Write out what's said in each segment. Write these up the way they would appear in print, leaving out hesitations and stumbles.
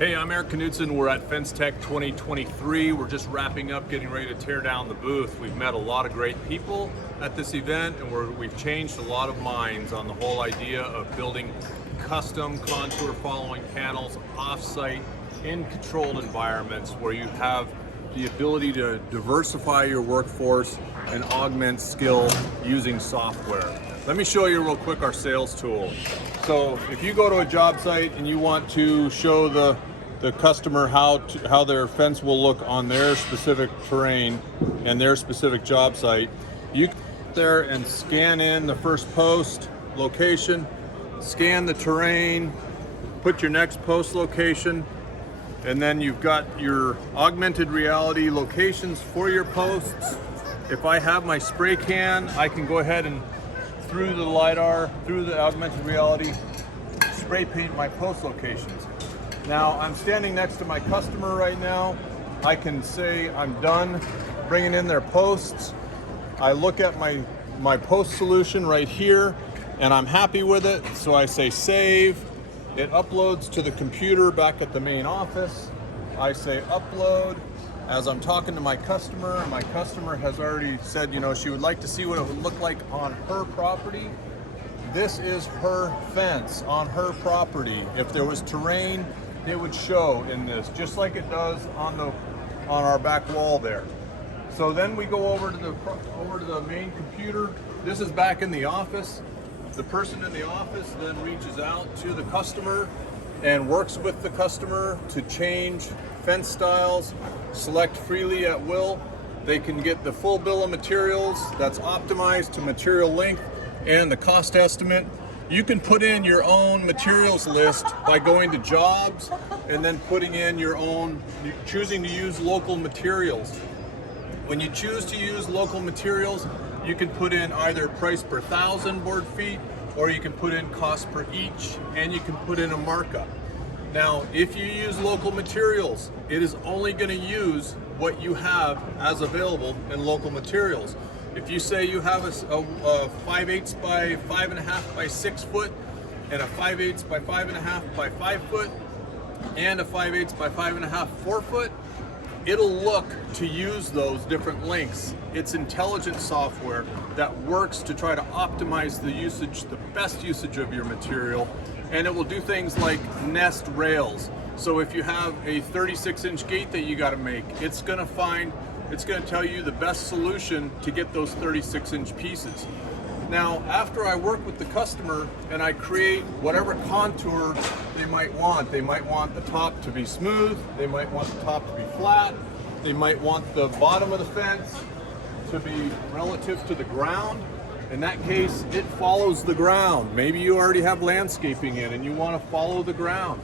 Hey, I'm Eric Knudsen. We're at FenceTech 2023. We're just wrapping up, getting ready to tear down the booth. We've met a lot of great people at this event, and we've changed a lot of minds on the whole idea of building custom contour following panels off-site in controlled environments where you have the ability to diversify your workforce and augment skill using software. Let me show you real quick our sales tool. So if you go to a job site and you want to show the customer how their fence will look on their specific terrain and their specific job site, you can go there and scan in the first post location, scan the terrain, put your next post location, and then you've got your augmented reality locations for your posts. If I have my spray can, I can go ahead and through the LiDAR, through the augmented reality, spray paint my post locations. Now, I'm standing next to my customer right now. I can say I'm done bringing in their posts. I look at my post solution right here, and I'm happy with it, so I say save. It uploads to the computer back at the main office. I say upload. As I'm talking to my customer has already said, she would like to see what it would look like on her property. This is her fence on her property. If there was terrain, it would show in this, just like it does on our back wall there. So then we go over to the main computer. This is back in the office. The person in the office then reaches out to the customer and works with the customer to change fence styles, select freely at will. They can get the full bill of materials that's optimized to material length and the cost estimate. You can put in your own materials list by going to jobs and then putting in your own, choosing to use local materials. When you choose to use local materials, you can put in either price per 1,000 board feet, or you can put in cost per each, and you can put in a markup. Now, if you use local materials, it is only going to use what you have as available in local materials. If you say you have a 5/8 by 5.5 by 6 foot, and a 5/8 by 5.5 by 5 foot, and a 5/8 by 5.5 4 foot, it'll look to use those different lengths. It's intelligent software that works to try to optimize the usage, the best usage of your material, and it will do things like nest rails. So if you have a 36-inch gate that you got to make, it's going to tell you the best solution to get those 36-inch pieces. Now, after I work with the customer and I create whatever contour they might want the top to be smooth, they might want the top to be flat, they might want the bottom of the fence to be relative to the ground. In that case, it follows the ground. Maybe you already have landscaping in and you want to follow the ground.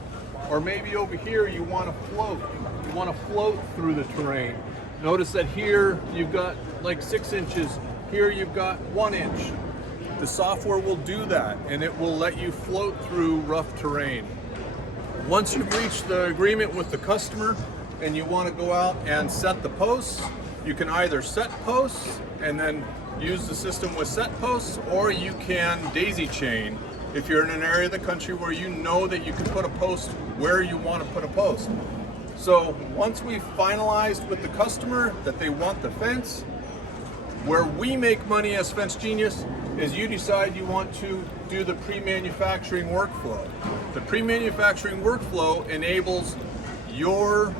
Or maybe over here you want to float. You want to float through the terrain. Notice that here you've got like 6 inches, here you've got 1 inch. The software will do that, and it will let you float through rough terrain. Once you've reached the agreement with the customer and you want to go out and set the posts, you can either set posts and then use the system with set posts, or you can daisy chain if you're in an area of the country where you know that you can put a post where you want to put a post. So once we've finalized with the customer that they want the fence, where we make money as Fence Genius is you decide you want to do the pre-manufacturing workflow. The pre-manufacturing workflow enables your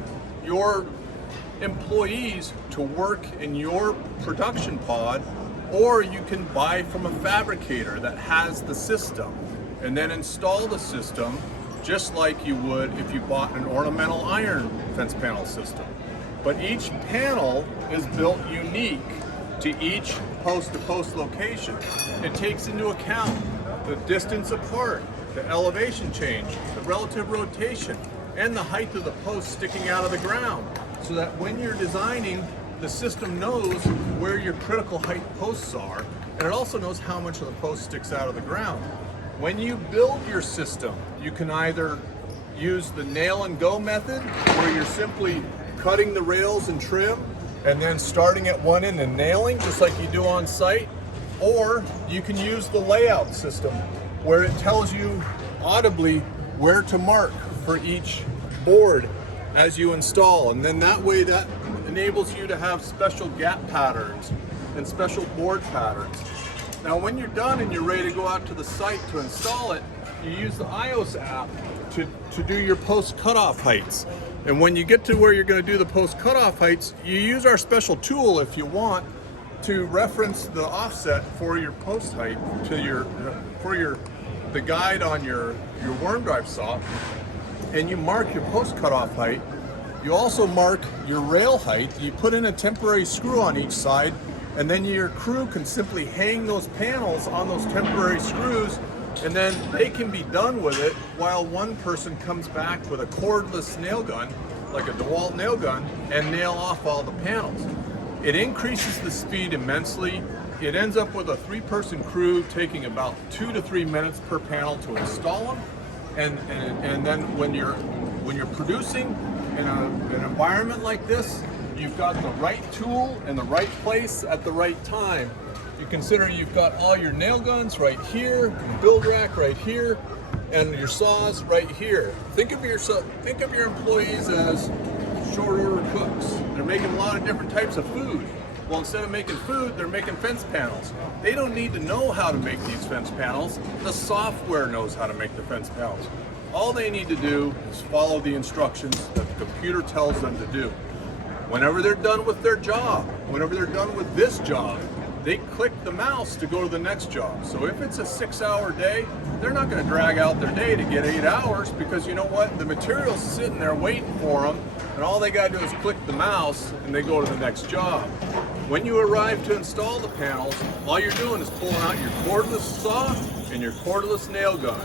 employees to work in your production pod, or you can buy from a fabricator that has the system and then install the system just like you would if you bought an ornamental iron fence panel system. But each panel is built unique to each post-to-post location. It takes into account the distance apart, the elevation change, the relative rotation, and the height of the post sticking out of the ground, so that when you're designing, the system knows where your critical height posts are, and it also knows how much of the post sticks out of the ground. When you build your system, you can either use the nail and go method, where you're simply cutting the rails and trim and then starting at one end and nailing just like you do on site, or you can use the layout system where it tells you audibly where to mark for each board as you install, and then that way that enables you to have special gap patterns and special board patterns. Now when you're done and you're ready to go out to the site to install it, you use the iOS app to do your post cutoff heights. And when you get to where you're going to do the post cutoff heights, you use our special tool if you want to reference the offset for your post height to the guide on your worm drive saw, and you mark your post cutoff height. You also mark your rail height. You put in a temporary screw on each side, and then your crew can simply hang those panels on those temporary screws, and then they can be done with it while one person comes back with a cordless nail gun, like a DeWalt nail gun, and nail off all the panels. It increases the speed immensely. It ends up with a 3-person crew taking about 2 to 3 minutes per panel to install them. And then when you're producing in an environment like this, you've got the right tool in the right place at the right time. You consider you've got all your nail guns right here, your build rack right here, and your saws right here. Think of your employees as short order cooks. They're making a lot of different types of food. Well, instead of making food, they're making fence panels. They don't need to know how to make these fence panels. The software knows how to make the fence panels. All they need to do is follow the instructions that the computer tells them to do. Whenever they're done with their job, whenever they're done with this job, they click the mouse to go to the next job. So if it's a 6-hour day, they're not going to drag out their day to get 8 hours, because you know what? The material's sitting there waiting for them, and all they got to do is click the mouse and they go to the next job. When you arrive to install the panels, all you're doing is pulling out your cordless saw and your cordless nail gun,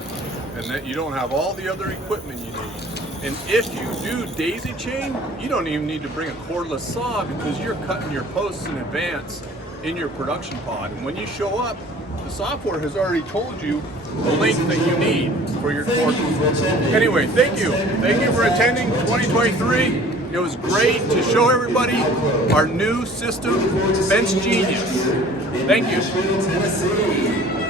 and that you don't have all the other equipment you need. And if you do daisy chain, you don't even need to bring a cordless saw, because you're cutting your posts in advance in your production pod. And when you show up, the software has already told you the length that you need for your cordless. Anyway, thank you. Thank you for attending 2023. It was great to show everybody our new system, Fence Genius. Thank you.